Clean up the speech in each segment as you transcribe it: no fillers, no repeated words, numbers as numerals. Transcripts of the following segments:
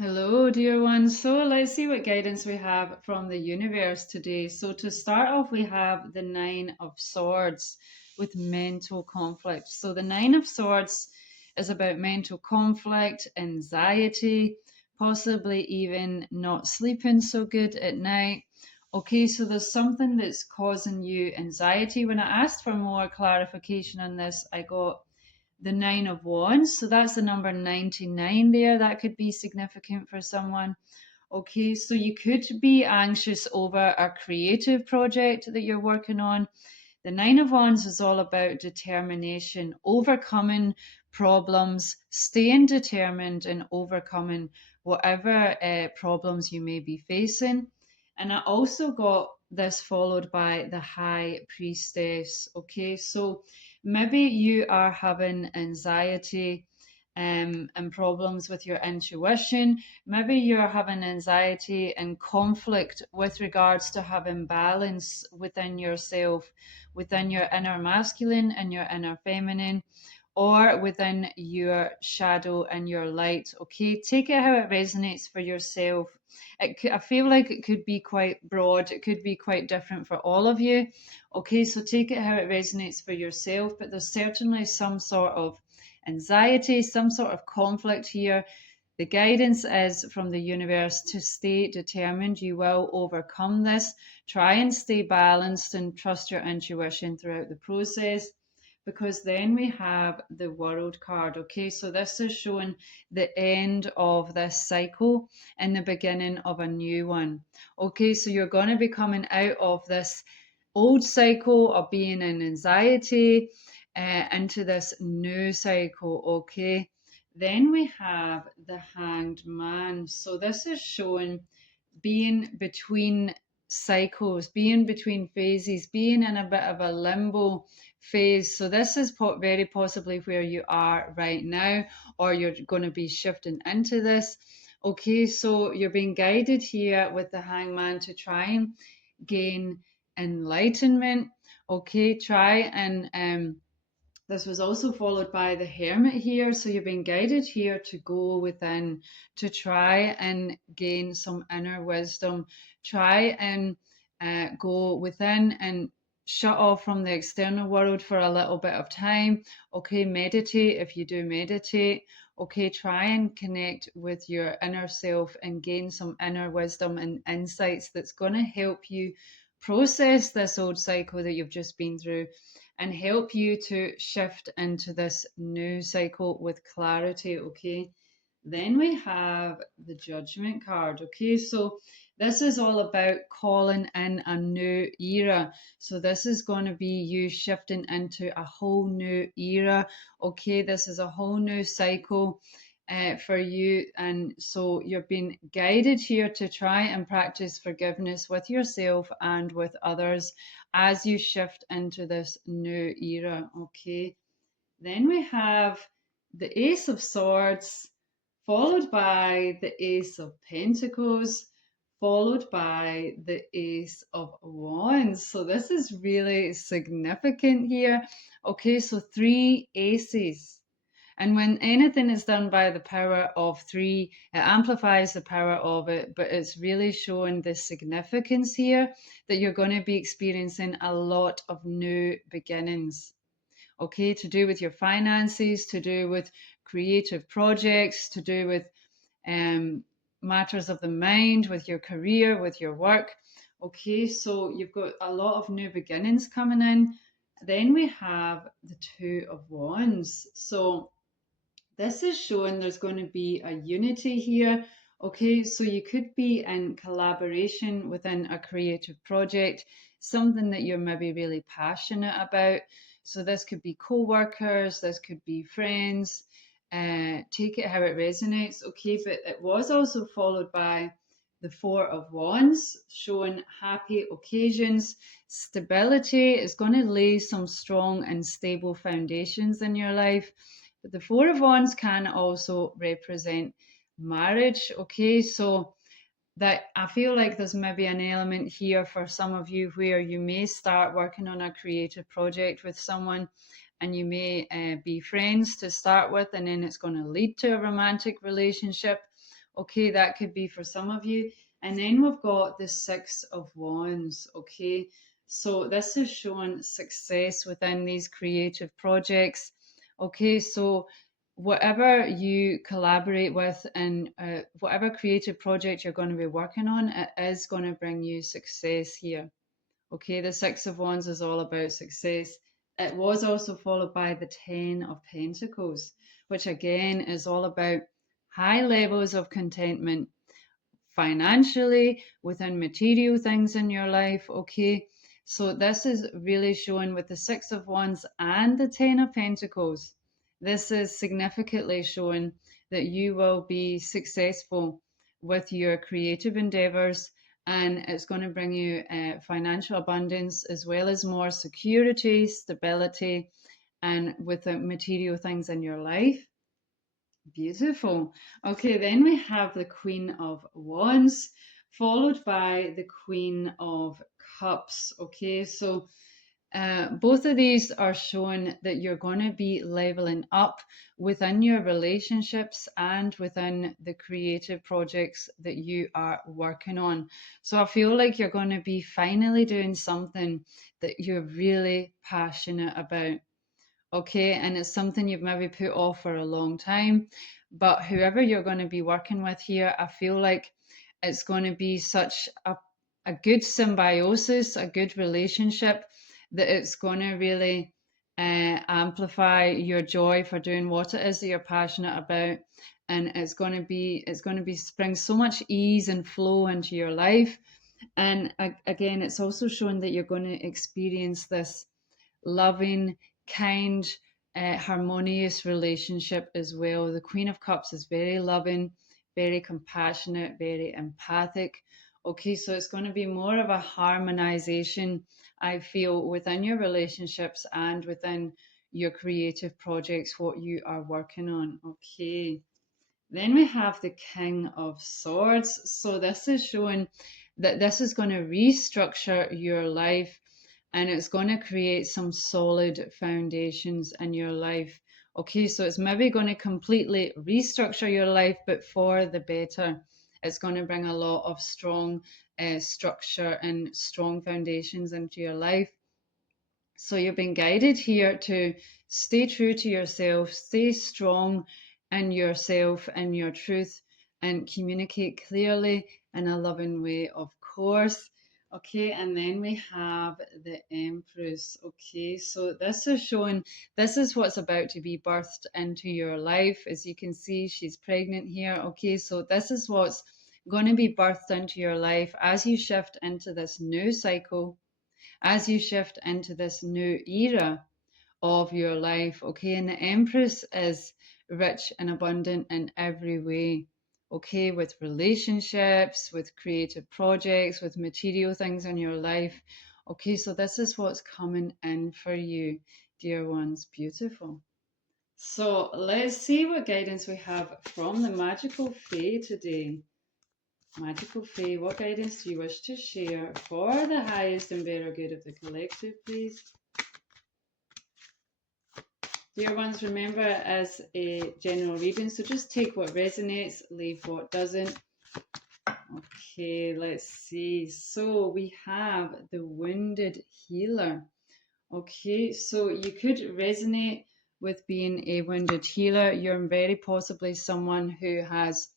Hello, dear ones. So let's see what guidance we have from the universe today. So to start off, we have the Nine of Swords with mental conflict. So the Nine of Swords is about mental conflict, anxiety, possibly even not sleeping so good at night. Okay, so there's something that's causing you anxiety. When I asked for more clarification on this, I got the Nine of Wands. So that's the number 99 there. That could be significant for someone. Okay, so you could be anxious over a creative project that you're working on. The Nine of Wands is all about determination, overcoming problems, staying determined, and overcoming whatever problems you may be facing. And I also got this followed by the High Priestess. Okay, so maybe you are having anxiety and problems with your intuition. Maybe you're having anxiety and conflict with regards to having balance within yourself, within your inner masculine and your inner feminine, or within your shadow and your light. Okay, take it how it resonates for yourself. I feel like it could be quite broad, it could be quite different for all of you. Okay, so take it how it resonates for yourself, but there's certainly some sort of anxiety, some sort of conflict here. The guidance is from the universe to stay determined. You will overcome this. Try and stay balanced and trust your intuition throughout the process, because then we have the World card. Okay, so this is showing the end of this cycle and the beginning of a new one. Okay, so you're going to be coming out of this old cycle of being in anxiety into this new cycle. Okay, then we have the Hanged Man. So this is showing being between cycles, being between phases, being in a bit of a limbo phase. So this is very possibly where you are right now, or you're going to be shifting into this. Okay, so you're being guided here with the Hangman to try and gain enlightenment. Okay, try and this was also followed by the Hermit here. So you're being guided here to go within, to try and gain some inner wisdom. Try and go within and shut off from the external world for a little bit of time. Okay, meditate if you do meditate. Okay, try and connect with your inner self and gain some inner wisdom and insights that's going to help you process this old cycle that you've just been through and help you to shift into this new cycle with clarity. Okay, then we have the Judgment card. Okay, so this is all about calling in a new era. So this is going to be you shifting into a whole new era. Okay, this is a whole new cycle for you. And so you're being guided here to try and practice forgiveness with yourself and with others as you shift into this new era. Okay, then we have the Ace of Swords, followed by the Ace of Pentacles, followed by the Ace of Wands. So this is really significant here. Okay, so three aces. And when anything is done by the power of three, it amplifies the power of it, but it's really showing the significance here that you're going to be experiencing a lot of new beginnings. Okay, to do with your finances, to do with creative projects, to do with um, matters of the mind, with your career, with your work. Okay, so you've got a lot of new beginnings coming in. Then we have the Two of Wands. So this is showing there's going to be a unity here. Okay, so you could be in collaboration within a creative project, something that you're maybe really passionate about. So this could be co-workers, this could be friends. Take it how it resonates. Okay, but it was also followed by the Four of Wands, showing happy occasions. Stability is going to lay some strong and stable foundations in your life. But the Four of Wands can also represent marriage. Okay, so that I feel like there's maybe an element here for some of you where you may start working on a creative project with someone, and you may be friends to start with, and then it's going to lead to a romantic relationship. Okay, that could be for some of you. And then we've got the Six of Wands. Okay, so this is showing success within these creative projects. Okay, so whatever you collaborate with and whatever creative project you're going to be working on, it is going to bring you success here. Okay, the Six of Wands is all about success. It was also followed by the Ten of Pentacles, which again is all about high levels of contentment financially, within material things in your life. Okay, so this is really showing with the Six of Wands and the Ten of Pentacles. This is significantly showing that you will be successful with your creative endeavors, and it's going to bring you financial abundance as well as more security, stability, and with the material things in your life. Beautiful. Okay, then we have the Queen of Wands, followed by the Queen of Cups. Okay, so both of these are showing that you're going to be leveling up within your relationships and within the creative projects that you are working on. So I feel like you're going to be finally doing something that you're really passionate about. Okay, and it's something you've maybe put off for a long time. But whoever you're going to be working with here, I feel like it's going to be such a good symbiosis, a good relationship, that it's going to really amplify your joy for doing what it is that you're passionate about. And it's going to be bring so much ease and flow into your life. And again, it's also showing that you're going to experience this loving, kind, harmonious relationship as well. The Queen of Cups is very loving, very compassionate, very empathic. Okay, so it's going to be more of a harmonization, I feel, within your relationships and within your creative projects, what you are working on. Okay. Then we have the King of Swords. So this is showing that this is going to restructure your life, and it's going to create some solid foundations in your life. Okay, so it's maybe going to completely restructure your life, but for the better. It's going to bring a lot of strong structure and strong foundations into your life. So you've been guided here to stay true to yourself, stay strong in yourself and your truth, and communicate clearly in a loving way, of course. Okay, and then we have the Empress. Okay, so this is showing this is what's about to be birthed into your life. As you can see, she's pregnant here. Okay, so this is what's going to be birthed into your life as you shift into this new cycle, as you shift into this new era of your life. Okay, and the Empress is rich and abundant in every way. Okay, with relationships, with creative projects, with material things in your life. Okay, so this is what's coming in for you, dear ones. Beautiful. So let's see what guidance we have from the Magical Fae today. Magical Fae, what guidance do you wish to share for the highest and better good of the collective, please? Dear ones, remember it as a general reading, so just take what resonates, leave what doesn't. Okay, let's see. So we have the Wounded Healer. Okay, so you could resonate with being a wounded healer. You're very possibly someone who has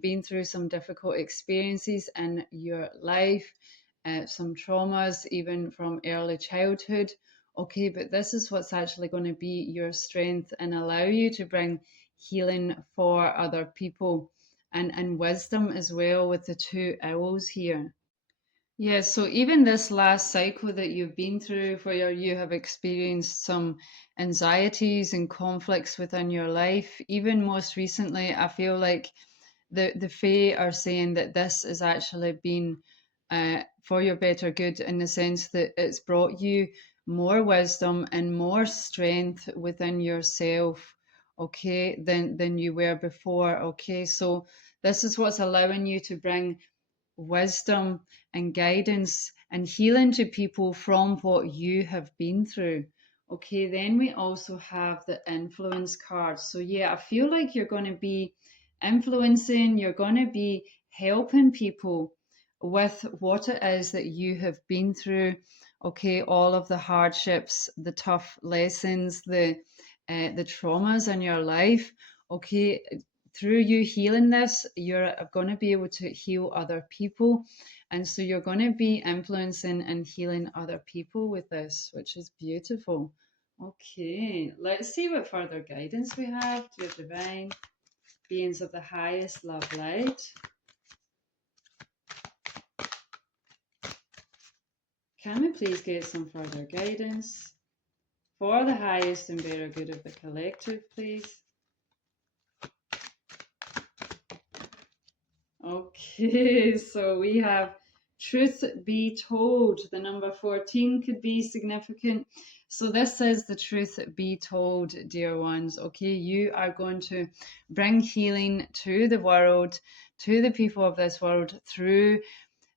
been through some difficult experiences in your life, some traumas, even from early childhood. Okay, but this is what's actually going to be your strength and allow you to bring healing for other people, and wisdom as well with the two owls here. Yes, so even this last cycle that you've been through, where you have experienced some anxieties and conflicts within your life, even most recently, I feel like the Fae are saying that this has actually been for your better good, in the sense that it's brought you more wisdom and more strength within yourself, okay, than you were before. Okay, so this is what's allowing you to bring wisdom and guidance and healing to people from what you have been through. Okay, then we also have the influence card. So, yeah, I feel like you're going to be influencing, you're going to be helping people with what it is that you have been through. Okay, all of the hardships, the tough lessons, the traumas in your life. Okay, through you healing this, you're going to be able to heal other people. And so you're going to be influencing and healing other people with this, which is beautiful. Okay, let's see what further guidance we have. Dear divine beings of the highest love light, can we please get some further guidance for the highest and better good of the collective, please? Okay, so we have truth be told. The number 14 could be significant. So this says the truth be told, dear ones. Okay, you are going to bring healing to the world, to the people of this world through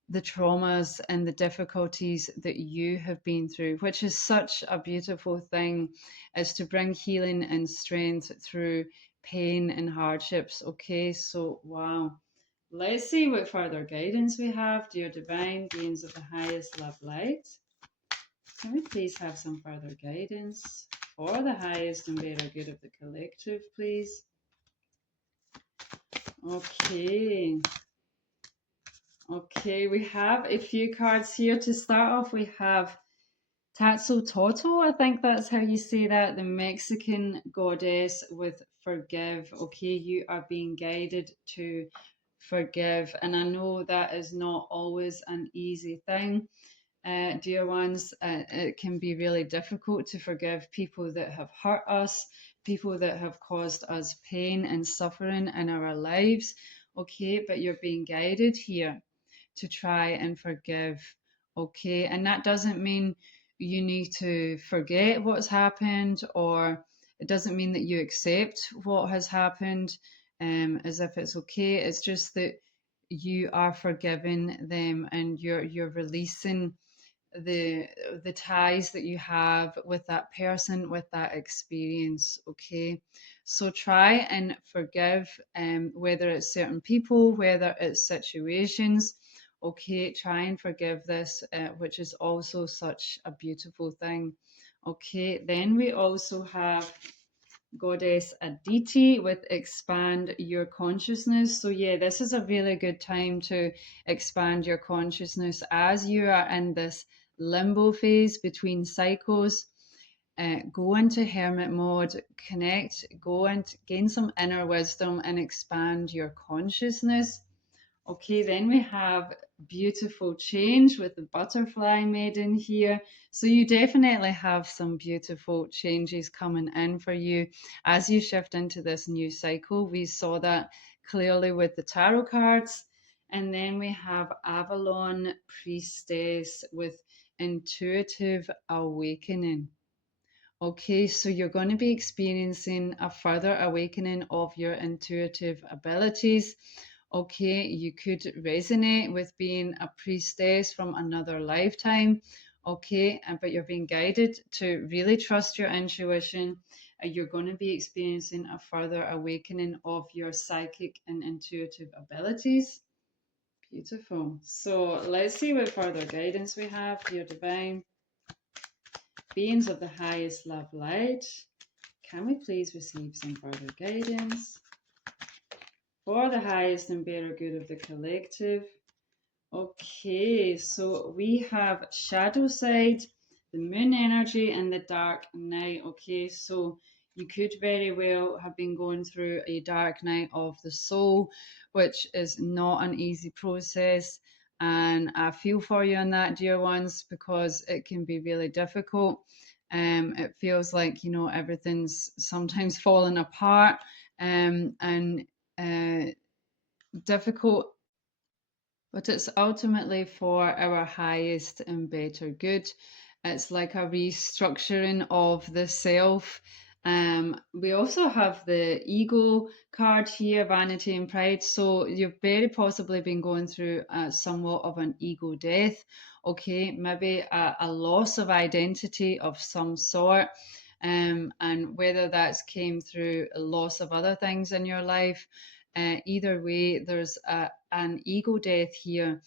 the traumas and the difficulties that you have been through, which is such a beautiful thing, is to bring healing and strength through pain and hardships. Okay, so wow. Let's see what further guidance we have, dear divine beings of the highest love light. Can we please have some further guidance for the highest and better good of the collective, please? Okay. Okay, we have a few cards here. To start off, we have Tatsu, I think that's how you say that, the Mexican goddess with forgive. Okay, you are being guided to forgive. And I know that is not always an easy thing, dear ones. It can be really difficult to forgive people that have hurt us, people that have caused us pain and suffering in our lives. Okay, but you're being guided here to try and forgive. Okay, and that doesn't mean you need to forget what's happened, or it doesn't mean that you accept what has happened as if it's okay. It's just that you are forgiving them and you're releasing the the ties that you have with that person, with that experience. Okay, so try and forgive, whether it's certain people, whether it's situations. Okay, try and forgive this, which is also such a beautiful thing. Okay, then we also have Goddess Aditi with expand your consciousness. So, yeah, this is a really good time to expand your consciousness as you are in this limbo phase between cycles. Go into hermit mode, connect, go and gain some inner wisdom and expand your consciousness. Okay, then we have beautiful change with the butterfly maiden here. So you definitely have some beautiful changes coming in for you as you shift into this new cycle. We saw that clearly with the tarot cards. And then we have Avalon Priestess with intuitive awakening. Okay, so you're going to be experiencing a further awakening of your intuitive abilities. Okay, you could resonate with being a priestess from another lifetime. Okay, but you're being guided to really trust your intuition. You're going to be experiencing a further awakening of your psychic and intuitive abilities. Beautiful. So let's see what further guidance we have, dear divine beings of the highest love light. Can we please receive some further guidance for the highest and better good of the collective? Okay, so we have shadow side, the moon energy, and the dark night. Okay, so you could very well have been going through a dark night of the soul, which is not an easy process. And I feel for you on that, dear ones, because it can be really difficult. It feels like, everything's sometimes falling apart, and difficult, but it's ultimately for our highest and better good. It's like a restructuring of the self. We also have the ego card here, vanity and pride. So you've very possibly been going through somewhat of an ego death. Okay, maybe a loss of identity of some sort. And whether that's came through a loss of other things in your life, Either way, there's an ego death here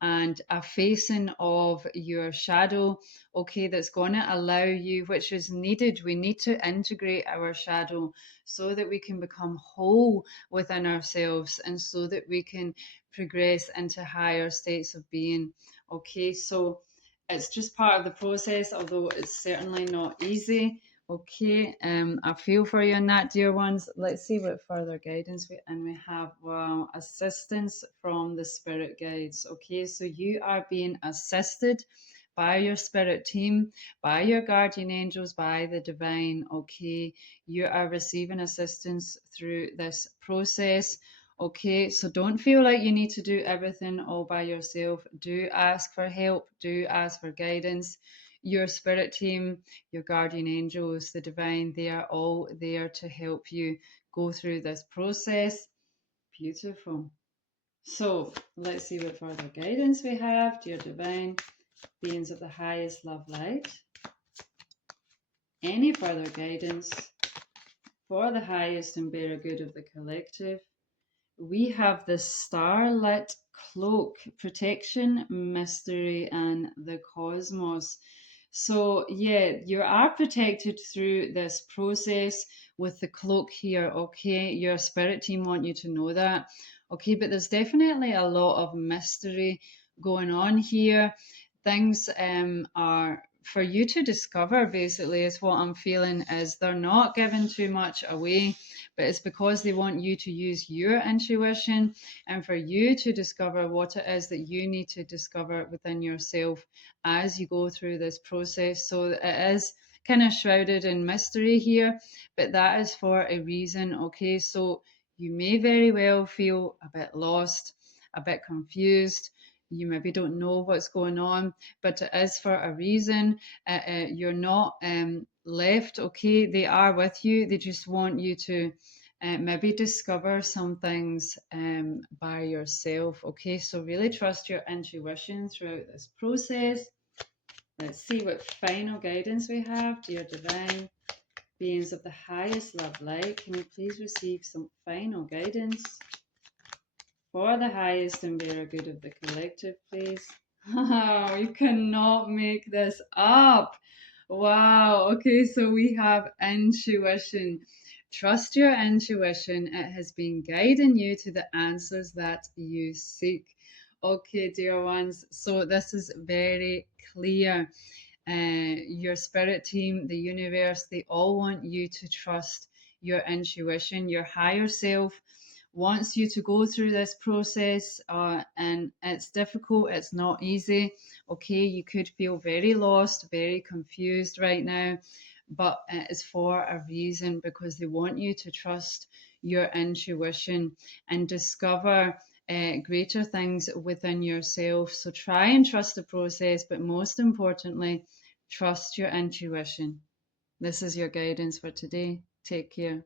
and a facing of your shadow, okay, that's going to allow you, which is needed. We need to integrate our shadow so that we can become whole within ourselves and so that we can progress into higher states of being. Okay, so it's just part of the process, although it's certainly not easy. Okay, I feel for you in that, dear ones. Let's see what further guidance we have. Wow, assistance from the spirit guides. Okay, so you are being assisted by your spirit team, by your guardian angels, by the divine. Okay, you are receiving assistance through this process. Okay, so don't feel like you need to do everything all by yourself. Do ask for help, do ask for guidance. Your spirit team, your guardian angels, the divine, they are all there to help you go through this process. Beautiful. So let's see what further guidance we have. Dear divine, beings of the highest love light, any further guidance for the highest and better good of the collective? We have the starlit cloak, protection, mystery, and the cosmos. So, yeah, you are protected through this process with the cloak here, okay? Your spirit team want you to know that, okay? But there's definitely a lot of mystery going on here. Things are for you to discover, basically, is what I'm feeling, is they're not giving too much away, but it's because they want you to use your intuition and for you to discover what it is that you need to discover within yourself as you go through this process. So it is kind of shrouded in mystery here, but that is for a reason. Okay, so you may very well feel a bit lost, a bit confused. You maybe don't know what's going on, but it is for a reason. You're not left, okay? They are with you. They just want you to maybe discover some things by yourself, okay? So really trust your intuition throughout this process. Let's see what final guidance we have. Dear divine beings of the highest love light, can you please receive some final guidance for the highest and better good of the collective, please? Oh, you cannot make this up. Wow. Okay, so we have intuition. Trust your intuition. It has been guiding you to the answers that you seek. Okay, dear ones. So this is very clear. Your spirit team, the universe, they all want you to trust your intuition. Your higher self wants you to go through this process, and it's difficult, it's not easy. Okay, you could feel very lost, very confused right now, but it is for a reason, because they want you to trust your intuition and discover greater things within yourself. So try and trust the process, but most importantly, trust your intuition. This is your guidance for today. Take care.